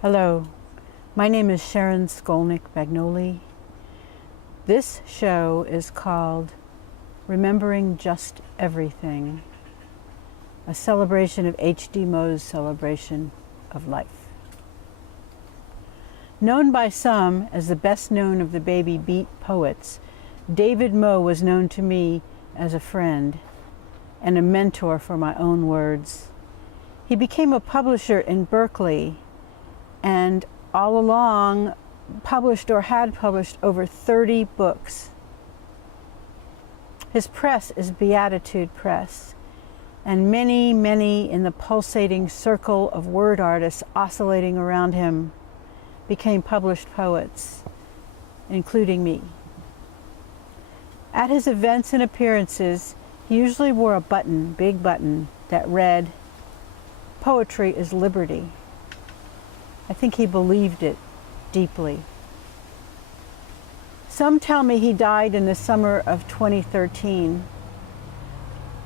Hello, my name is Sharon Skolnick-Bagnoli. This show is called Remembering Just Everything, a celebration of H.D. Moe's celebration of life. Known by some as the best known of the baby beat poets, David Moe was known to me as a friend and a mentor for my own words. He became a publisher in Berkeley and all along published or had published over 30 books. His press is Beatitude Press, and many, many in the pulsating circle of word artists oscillating around him became published poets, including me. At his events and appearances, he usually wore a button, big button, that read, "Poetry is liberty." I think he believed it deeply. Some tell me he died in the summer of 2013.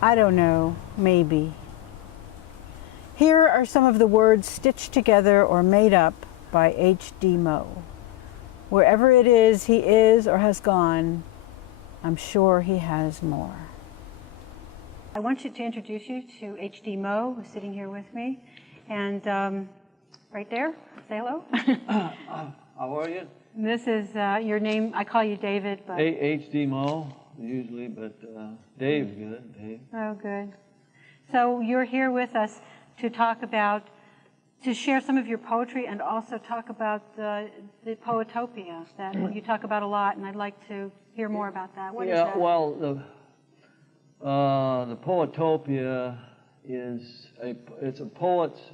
I don't know, maybe. Here are some of the words stitched together or made up by H.D. Moe. Wherever it is he is or has gone, I'm sure he has more. I want you to introduce you to H.D. Moe, who's sitting here with me. And right there, say hello. How are you? This is your name. I call you David, but H.D. Moe, usually, but Dave's good. Dave. Oh, good. So you're here with us to talk about, to share some of your poetry and also talk about the Poetopia that you talk about a lot, and I'd like to hear more about that. What is that? Well, the Poetopia is it's a poet's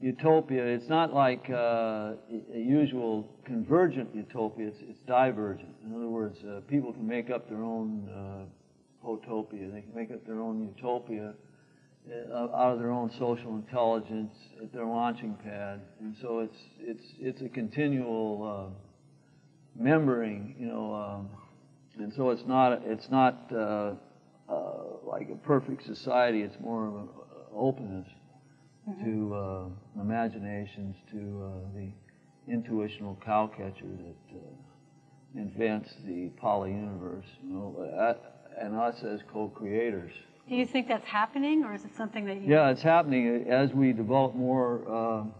utopia. It's not like a usual convergent utopia. It's divergent. In other words, people can make up their own Poetopia. They can make up their own utopia out of their own social intelligence at their launching pad. And so it's a continual membering, and so it's not like a perfect society. It's more of an openness to imaginations, to the intuitional cowcatcher that invents the polyuniverse, and us as co-creators. Do you think that's happening, or is it something that you... Yeah, it's happening. As we develop more,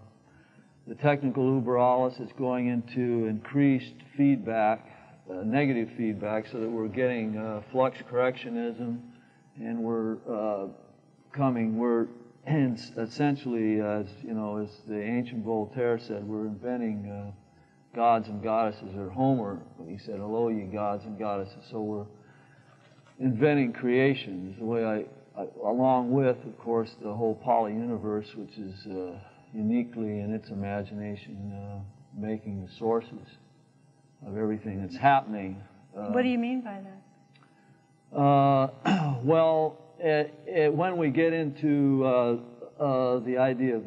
the technical uber alles is going into increased feedback, negative feedback, so that we're getting flux correctionism, and and essentially, as the ancient Voltaire said, we're inventing gods and goddesses, or Homer, when he said, "Hello, ye gods and goddesses." So we're inventing creations, the way along with, of course, the whole polyuniverse, which is uniquely in its imagination making the sources of everything that's happening. What do you mean by that? Well, when we get into the idea of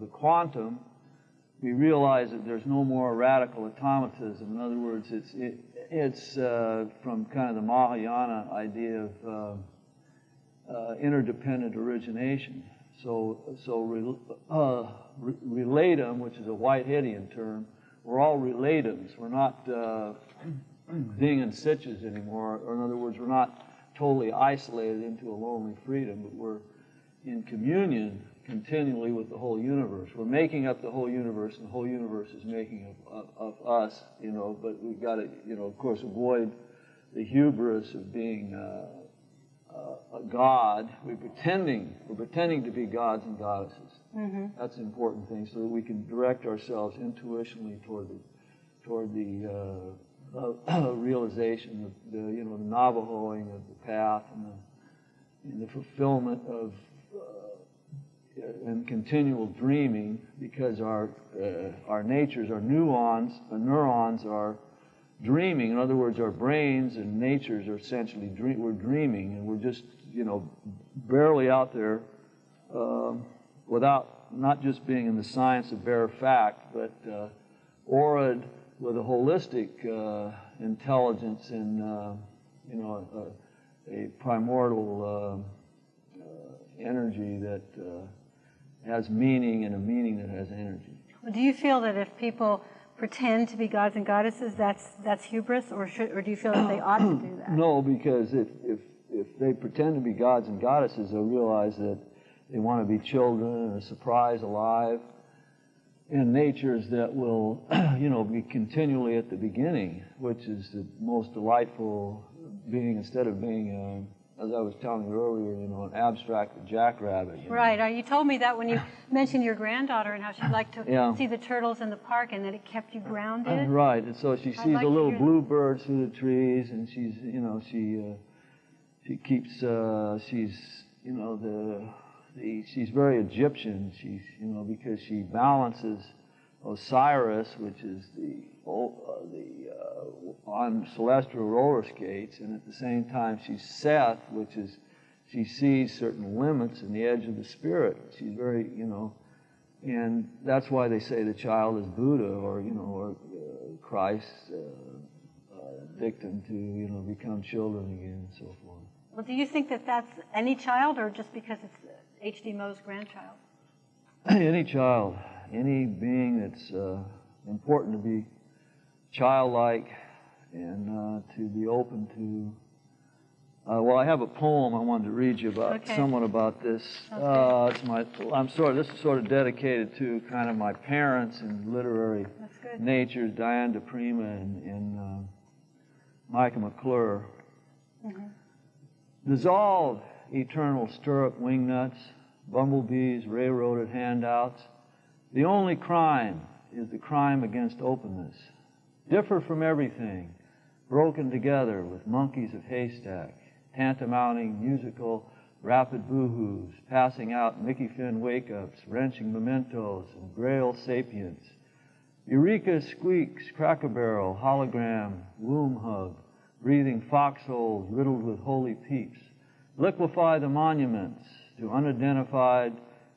the quantum, we realize that there's no more radical automatism. In other words, it's from kind of the Mahayana idea of interdependent origination. So relatum, which is a Whiteheadian term, we're all relatums. We're not ding and sitches anymore. Or in other words, we're not totally isolated into a lonely freedom, but we're in communion continually with the whole universe. We're making up the whole universe, and the whole universe is making up of us, but we've got to, of course, avoid the hubris of being a god. We're pretending to be gods and goddesses. Mm-hmm. That's an important thing, so that we can direct ourselves intuitionally toward the realization of the Navajoing of the path and the fulfillment of and continual dreaming, because our natures, our neurons are dreaming. In other words, our brains and natures are essentially we're dreaming, and we're just barely out there without not just being in the science of bare fact, but auraed with a holistic intelligence and a primordial energy that has meaning, and a meaning that has energy. Well, do you feel that if people pretend to be gods and goddesses, that's hubris, or do you feel that they ought to do that? No, because if they pretend to be gods and goddesses, they'll realize that they want to be children and a surprise alive, and natures that will, be continually at the beginning, which is the most delightful being, instead of being, as I was telling you earlier, an abstract jackrabbit. Right. You told me that when you mentioned your granddaughter and how she'd like to see the turtles in the park, and that it kept you grounded. Right. And so she sees the little bluebirds through the trees, and she's, she keeps, she's very Egyptian. She's, because she balances Osiris, which is on celestial roller skates, and at the same time she's Seth, which is, she sees certain limits in the edge of the spirit. She's very, and that's why they say the child is Buddha, or Christ, victim to, become children again, and so forth. Well, do you think that that's any child, or just because it's H.D. Moe's grandchild? Any child, any being that's important to be childlike and to be open to. Well, I have a poem I wanted to read you about, somewhat about this. This is sort of dedicated to kind of my parents in literary natures, Diane de Prima and Micah McClure. Dissolve eternal stirrup wingnuts, bumblebees, railroaded handouts. The only crime is the crime against openness. Differ from everything, broken together with monkeys of haystack, tantamounting musical rapid boohoos, passing out Mickey Finn wake-ups, wrenching mementos, and grail sapience. Eureka squeaks, Cracker Barrel, hologram, womb hug, breathing foxholes riddled with holy peeps. Liquefy the monuments to unidentified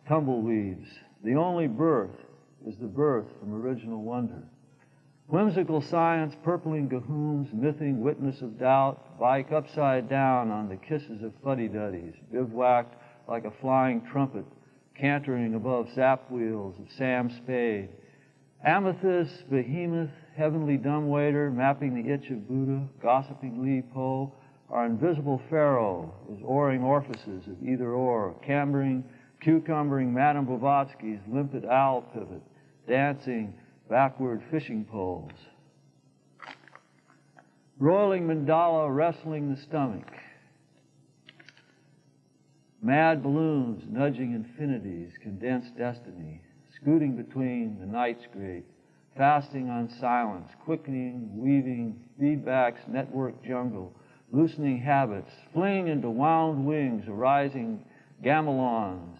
tumbleweeds. The only birth is the birth from original wonder. Whimsical science, purpling gahooms, mything witness of doubt, bike upside down on the kisses of fuddy-duddies, bivouacked like a flying trumpet, cantering above sap wheels of Sam Spade. Amethyst, behemoth, heavenly dumbwaiter, mapping the itch of Buddha, gossiping Li Po, our invisible pharaoh is oaring orifices of either or, cucumbering Madame Blavatsky's limpid owl pivot, dancing backward fishing poles. Roiling mandala, wrestling the stomach. Mad balloons nudging infinities, condensed destiny, scooting between the night's great, fasting on silence, quickening, weaving, feedbacks, network jungle, loosening habits, fling into wound wings, arising gamelons,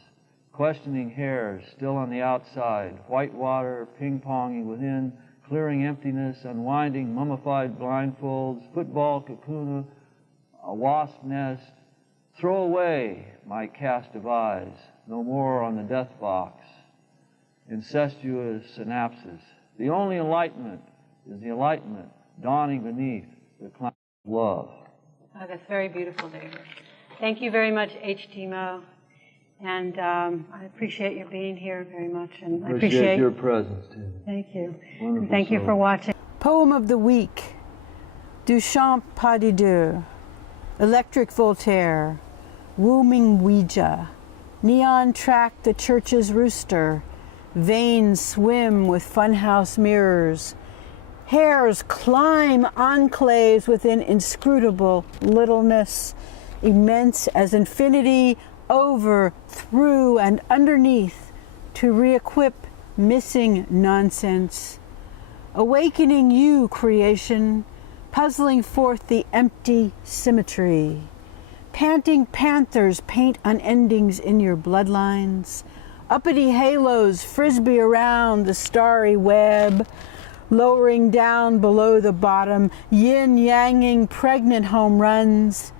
questioning hairs still on the outside, white water, ping-ponging within, clearing emptiness, unwinding mummified blindfolds, football cocoona, a wasp nest. Throw away my cast of eyes, no more on the death box. Incestuous synapses. The only enlightenment is the enlightenment dawning beneath the cloud of love. Oh, that's very beautiful, David. Thank you very much, H.D. Moe. And I appreciate your being here very much. And I appreciate your presence, too. Thank you. Wonderful. Thank you for watching. Poem of the week. Duchamp Pas de Deux. Electric Voltaire. Wombing Ouija. Neon track the church's rooster. Veins swim with funhouse mirrors. Hairs climb enclaves within inscrutable littleness, immense as infinity, over, through, and underneath, to re-equip missing nonsense. Awakening you, creation, puzzling forth the empty symmetry. Panting panthers paint unendings in your bloodlines. Uppity halos frisbee around the starry web, lowering down below the bottom, yin-yanging pregnant home runs,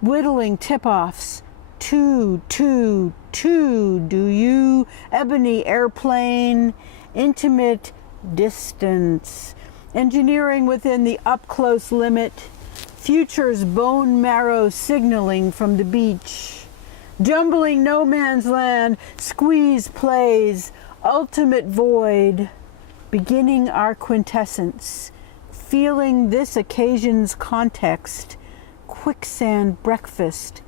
whittling tip-offs, two, do you, ebony airplane, intimate distance, engineering within the up-close limit, future's bone marrow signaling from the beach, jumbling no man's land, squeeze plays, ultimate void, beginning our quintessence, feeling this occasion's context, quicksand breakfast,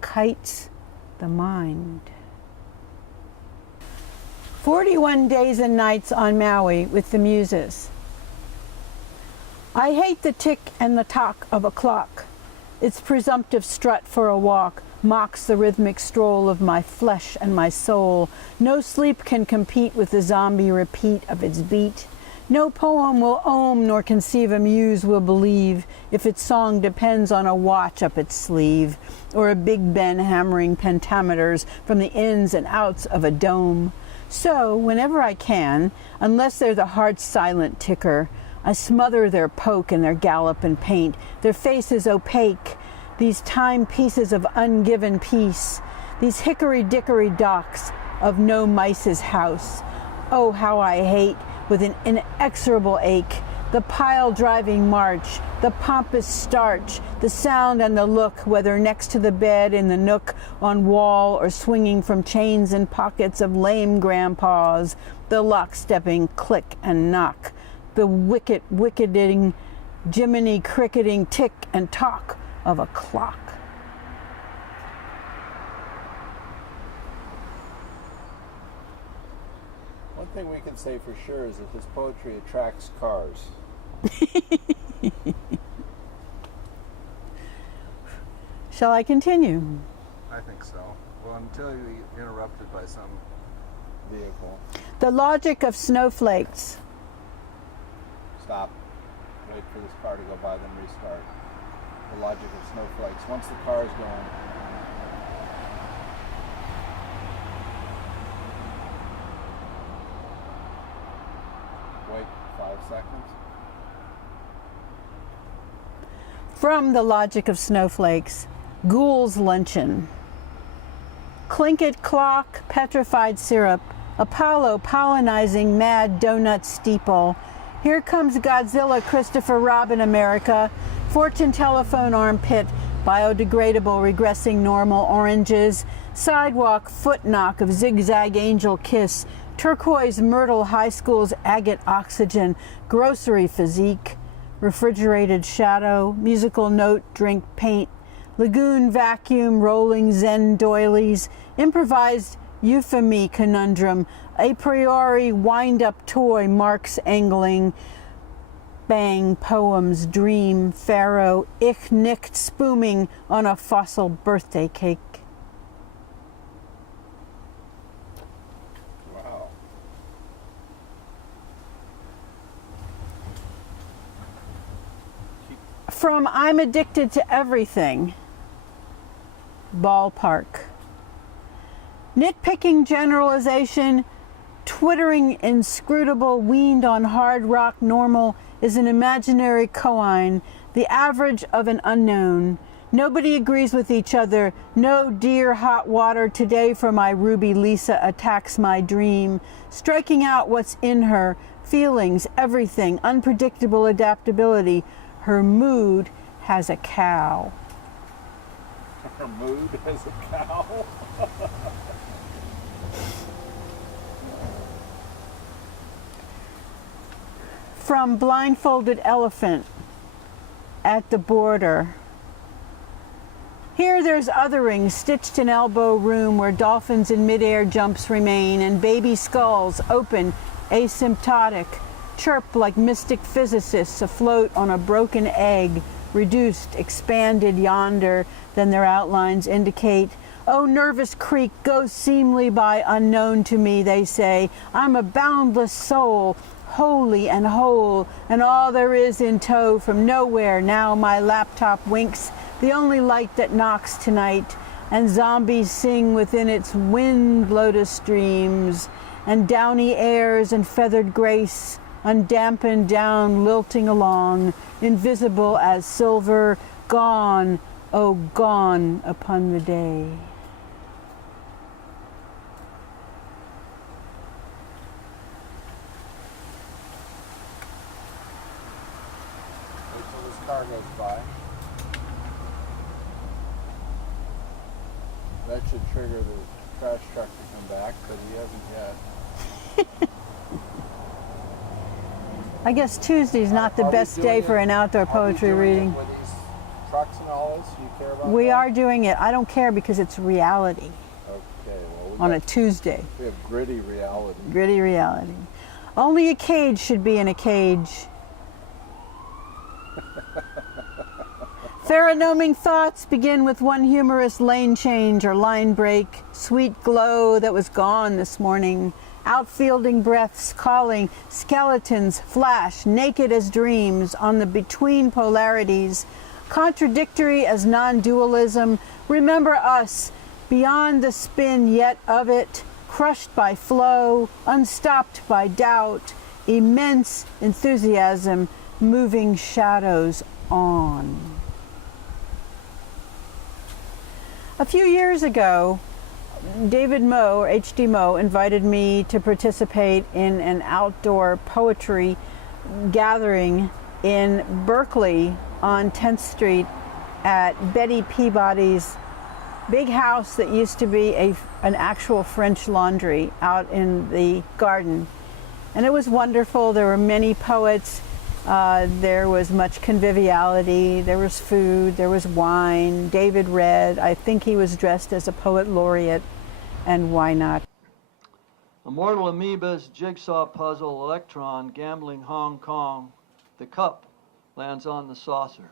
kites the mind. 41 days and nights on Maui with the Muses. I hate the tick and the tock of a clock. Its presumptive strut for a walk mocks the rhythmic stroll of my flesh and my soul. No sleep can compete with the zombie repeat of its beat. No poem will ohm nor conceive a muse will believe if its song depends on a watch up its sleeve or a Big Ben hammering pentameters from the ins and outs of a dome. So, whenever I can, unless they're the heart's silent ticker, I smother their poke and their gallop and paint, their faces opaque, these timepieces of ungiven peace, these hickory-dickory docks of no mice's house. Oh, how I hate, with an inexorable ache, the pile-driving march, the pompous starch, the sound and the look, whether next to the bed in the nook on wall or swinging from chains and pockets of lame grandpas, the lock-stepping click and knock, the wicketing, Jiminy cricketing tick and talk of a clock. One thing we can say for sure is that this poetry attracts cars. Shall I continue? I think so. Well, until you get interrupted by some Vehicle. The logic of snowflakes. Stop. Wait for this car to go by, then restart. The logic of snowflakes. Once the car is going. Wait 5 seconds. From The Logic of Snowflakes, Ghouls Luncheon. Clinket clock, petrified syrup, Apollo pollinizing mad donut steeple. Here comes Godzilla Christopher Robin America, fortune telephone armpit, biodegradable regressing normal oranges, sidewalk foot knock of zigzag angel kiss, turquoise myrtle high school's agate oxygen, grocery physique, refrigerated shadow, musical note drink paint, lagoon vacuum rolling zen doilies, improvised euphemy conundrum, a priori wind-up toy marks angling, bang poems dream pharaoh ich nicht spooming on a fossil birthday cake. Wow. From I'm addicted to everything, ballpark. Nitpicking generalization, twittering inscrutable, weaned on hard rock normal is an imaginary koine, the average of an unknown. Nobody agrees with each other. No dear hot water today for my Ruby Lisa attacks my dream, striking out what's in her, feelings, everything, unpredictable adaptability. Her mood has a cow. Her mood as a cow. From Blindfolded Elephant at the Border. Here there's othering, stitched in elbow room where dolphins in midair jumps remain and baby skulls open, asymptotic, chirp like mystic physicists afloat on a broken egg, reduced, expanded yonder than their outlines indicate. Oh, nervous creek goes seemly by unknown to me, they say. I'm a boundless soul, holy and whole, and all there is in tow from nowhere. Now my laptop winks, the only light that knocks tonight, and zombies sing within its wind lotus dreams, and downy airs and feathered grace, undampened down, lilting along, invisible as silver, gone, oh gone upon the day. Wait till this car goes by. That should trigger the trash truck to come back, but he hasn't yet. I guess Tuesday's not the Are we best doing day it- for an outdoor are we poetry doing it reading. with these trucks and all this? Do you care about We that? are doing it. I don't care because it's reality Okay, well, on a Tuesday. we have gritty reality. Gritty reality. Only a cage should be in a cage. Pheronoming thoughts begin with one humorous lane change or line break, sweet glow that was gone this morning, outfielding breaths calling, skeletons flash naked as dreams on the between polarities, contradictory as non-dualism. Remember us, beyond the spin yet of it, crushed by flow, unstopped by doubt, immense enthusiasm, moving shadows on. A few years ago, David Moe, or H.D. Moe, invited me to participate in an outdoor poetry gathering in Berkeley on 10th Street at Betty Peabody's big house that used to be an actual French laundry out in the garden. And it was wonderful. There were many poets. There was much conviviality. There was food. There was wine. David read. I think he was dressed as a poet laureate. And why not? Immortal, Amebas, Jigsawpuzzle, Electron, Gambling Hong Kong. The cup lands on the saucer.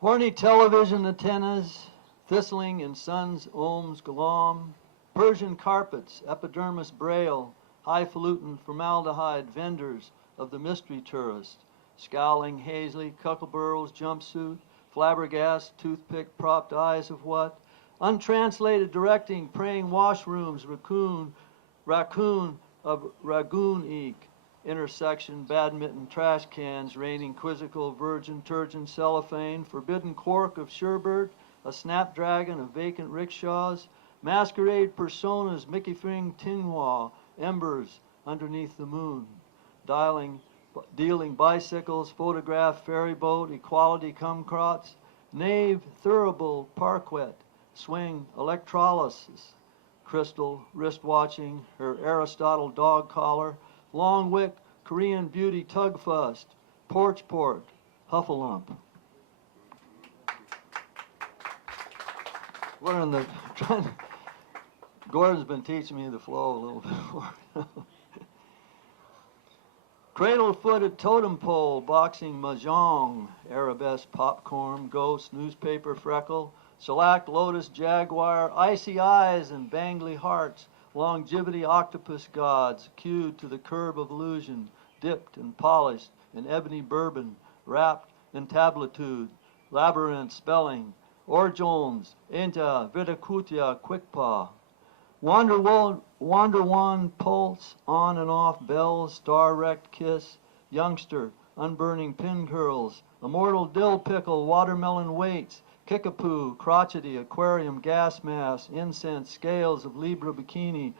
Horny television antennas, thistling in sun's ohms glom, Persian carpets, epidermis braille, highfalutin formaldehyde vendors of the mystery tourist, scowling hazily, cuckleburls jumpsuit, flabbergast, toothpick propped eyes of what? Untranslated directing, praying washrooms, raccoon of Ragoon Eek, intersection, badminton, trash cans, raining quizzical, virgin, turgid, cellophane, forbidden cork of sherbet, a snapdragon of vacant rickshaws, masquerade personas, Mickey Fring, Tinghua, embers underneath the moon, dealing bicycles, photograph, ferry boat, equality kumquats, knave, thurible, parquet, swing, electrolysis, crystal, wrist watching, her Aristotle dog collar, long wick, Korean beauty tug fust, porch port, huffalump. We're in the Gordon's been teaching me the flow a little bit more. Cradle-footed totem pole, boxing mahjong, arabesque popcorn, ghost, newspaper freckle, shellac, lotus, jaguar, icy eyes and bangly hearts, longevity octopus gods, cued to the curb of illusion, dipped and polished in ebony bourbon, wrapped in tablitude, labyrinth spelling, orjones, enta, vitakutia, quickpaw. Wander one pulse, on and off bells, star-wrecked kiss, youngster, unburning pin curls, immortal dill pickle, watermelon weights, kickapoo, crotchety, aquarium, gas mask, incense, scales of Libra bikini,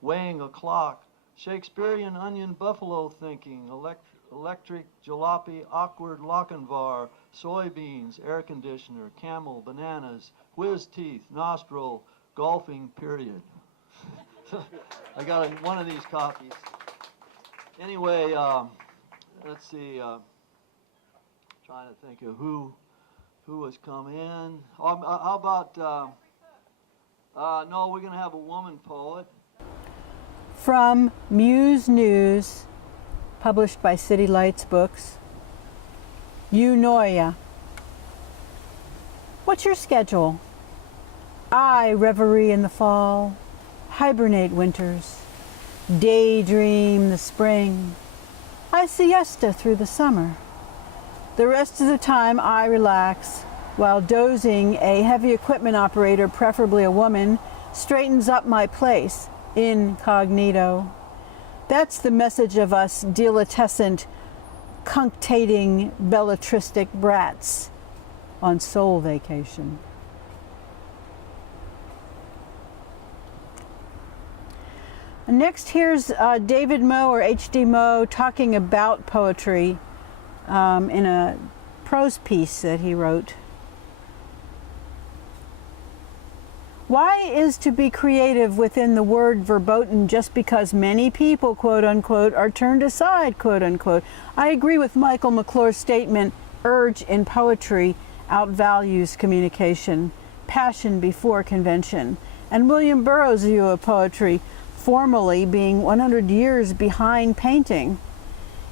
weighing a clock, Shakespearean onion buffalo thinking, electric jalopy, awkward lochinvar, soybeans, air conditioner, camel, bananas, whiz teeth, nostril, golfing period. I got one of these copies. Anyway, let's see. Trying to think of who has come in. How about? No, we're going to have a woman poet. From Muse News, published by City Lights Books. Eunoia. What's your schedule? I reverie in the fall, hibernate winters, daydream the spring. I siesta through the summer. The rest of the time I relax, while dozing, a heavy equipment operator, preferably a woman, straightens up my place, incognito. That's the message of us dilettescent, cunctating, belletristic brats on soul vacation. Next, here's David Moe, or H.D. Moe, talking about poetry in a prose piece that he wrote. Why is to be creative within the word verboten just because many people, quote unquote, are turned aside, quote unquote? I agree with Michael McClure's statement, urge in poetry outvalues communication, passion before convention. And William Burroughs' view of poetry, formally being 100 years behind painting.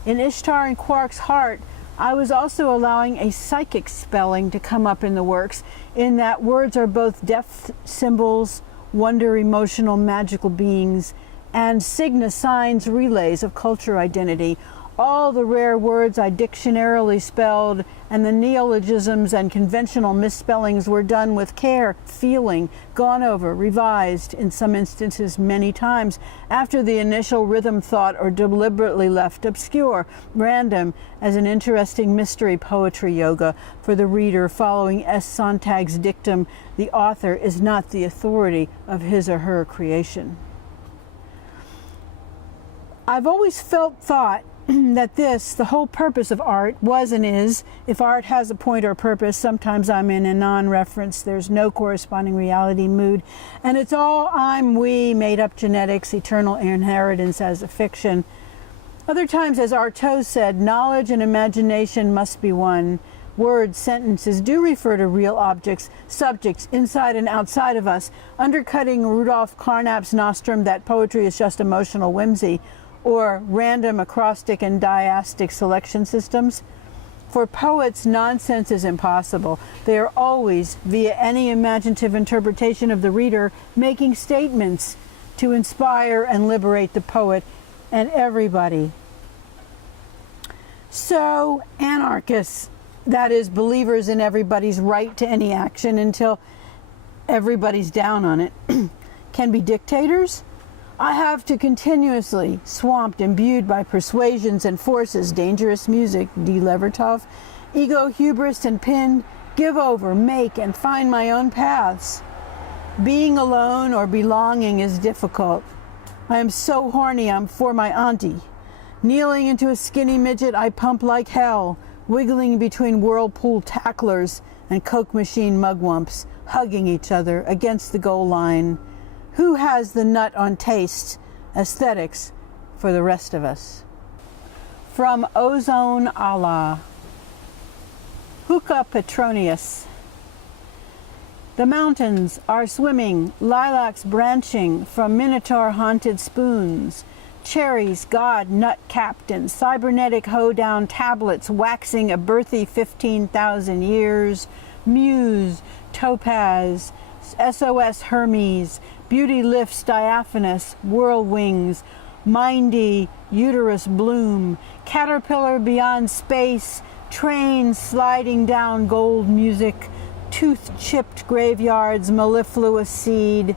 In Ishtar and Quark's Heart, I was also allowing a psychic spelling to come up in the works, in that words are both depth symbols, wonder emotional magical beings, and signa signs relays of culture identity. All the rare words I dictionarily spelled and the neologisms and conventional misspellings were done with care, feeling, gone over, revised, in some instances many times, after the initial rhythm thought or deliberately left obscure, random, as an interesting mystery poetry yoga for the reader following S. Sontag's dictum, the author is not the authority of his or her creation. I've always thought that the whole purpose of art was and is, if art has a point or purpose, sometimes I'm in a non-reference, there's no corresponding reality mood, and it's all I'm, we, made-up genetics, eternal inheritance as a fiction. Other times, as Artaud said, knowledge and imagination must be one. Words, sentences do refer to real objects, subjects, inside and outside of us, undercutting Rudolf Carnap's nostrum that poetry is just emotional whimsy, or random acrostic and diastic selection systems. For poets, nonsense is impossible. They are always, via any imaginative interpretation of the reader, making statements to inspire and liberate the poet and everybody. So, anarchists, that is, believers in everybody's right to any action until everybody's down on it, can be dictators? I have to continuously, swamped, imbued by persuasions and forces, dangerous music, D. Levertov, ego, hubris, and pin, give over, make, and find my own paths. Being alone or belonging is difficult. I am so horny I'm for my auntie. Kneeling into a skinny midget, I pump like hell, wiggling between whirlpool tacklers and Coke machine mugwumps, hugging each other against the goal line. Who has the nut on taste, aesthetics, for the rest of us? From Ozone Allah. Hookah Petronious. The mountains are swimming, lilacs branching from minotaur-haunted spoons, cherries, God, nut-capped, and cybernetic hoedown tablets waxing a birthy 15,000 years, Muse, topaz, SOS Hermes, beauty lifts diaphanous, whirlwings, mindy, uterus bloom, caterpillar beyond space, train sliding down gold music, tooth-chipped graveyards, mellifluous seed,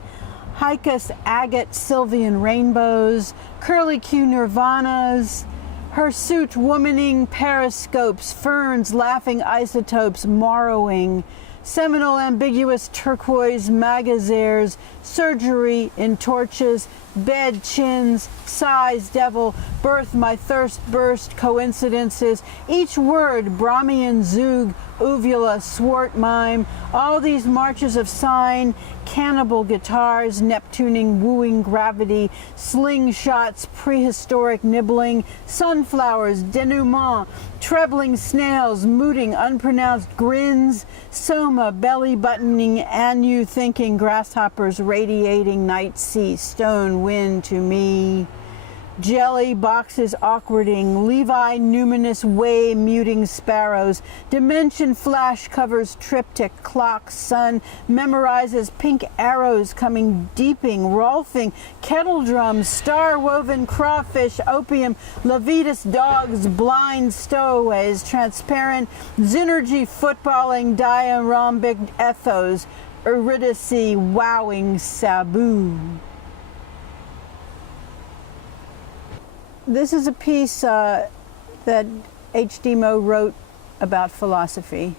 Hicus agate Sylvian rainbows, curly-Q nirvanas, hirsute womaning periscopes, ferns laughing isotopes, morrowing, seminal ambiguous turquoise magazares, surgery in torches, bed chins, sighs devil, birth my thirst burst coincidences, each word Brahmian zug, uvula, swart mime, all these marches of sign, cannibal guitars, Neptuning wooing gravity, slingshots, prehistoric nibbling, sunflowers, denouement, trebling snails, mooting unpronounced grins, soma, belly buttoning, anu thinking grasshoppers, radiating night sea, stone wind to me. Jelly boxes awkwarding, Levi numinous way muting sparrows, dimension flash covers triptych, clock, sun, memorizes pink arrows coming deeping, rolfing, kettle drums, star-woven crawfish, opium, levitas dogs, blind stowaways, transparent, Zinergy footballing, diarrhombic ethos, Eurydice wowing sabu. This is a piece that H.D. Moe wrote about philosophy.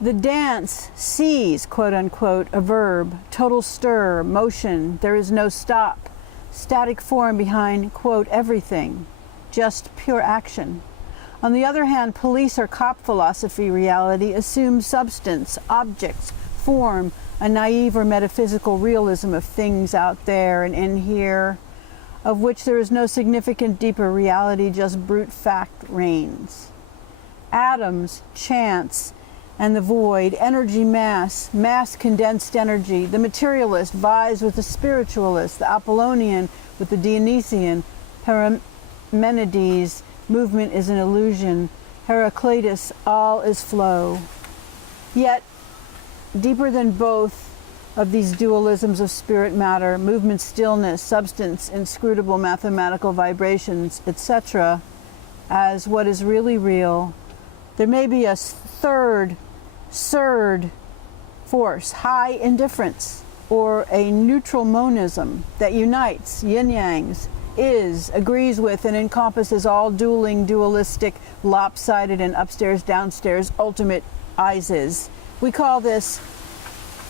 The dance sees, quote unquote, a verb, total stir, motion, there is no stop, static form behind, quote, everything, just pure action. On the other hand, police or cop philosophy reality assumes substance, objects, form a naive or metaphysical realism of things out there and in here, of which there is no significant deeper reality, just brute fact reigns. Atoms, chance, and the void, energy, mass condensed energy. The materialist vies with the spiritualist, the Apollonian with the Dionysian, Parmenides, movement is an illusion, Heraclitus, all is flow. Yet, deeper than both of these dualisms of spirit matter, movement, stillness, substance, inscrutable mathematical vibrations, etc., as what is really real, there may be a third force, high indifference, or a neutral monism that unites yin-yangs, agrees with, and encompasses all dueling, dualistic, lopsided, and upstairs-downstairs ultimate Ises. We call this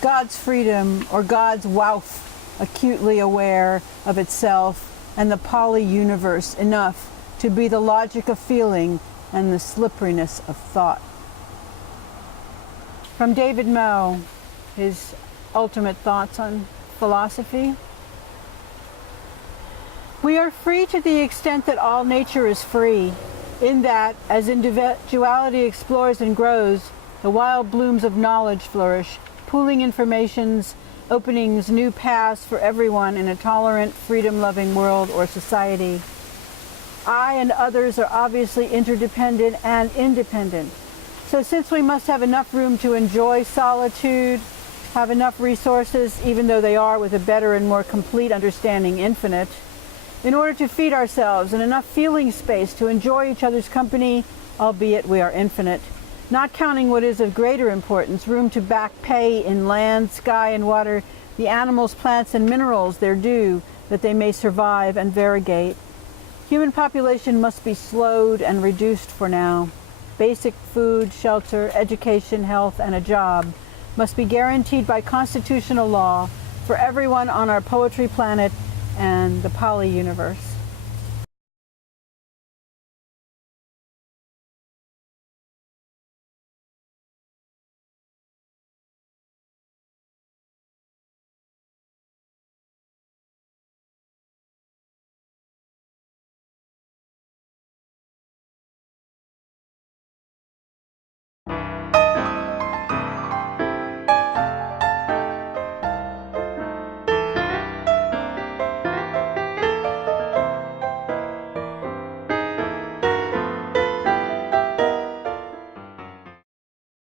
God's freedom, or God's Wauf, acutely aware of itself and the poly-universe enough to be the logic of feeling and the slipperiness of thought. From David Moe, his ultimate thoughts on philosophy. We are free to the extent that all nature is free, in that, as individuality explores and grows, the wild blooms of knowledge flourish, pooling informations, openings, new paths for everyone in a tolerant, freedom-loving world or society. I and others are obviously interdependent and independent. So since we must have enough room to enjoy solitude, have enough resources, even though they are, with a better and more complete understanding, infinite, in order to feed ourselves, and enough feeling space to enjoy each other's company, albeit we are infinite, not counting what is of greater importance, room to back pay in land, sky, and water, the animals, plants, and minerals their due, that they may survive and variegate. Human population must be slowed and reduced for now. Basic food, shelter, education, health, and a job must be guaranteed by constitutional law for everyone on our poetry planet and the poly-universe.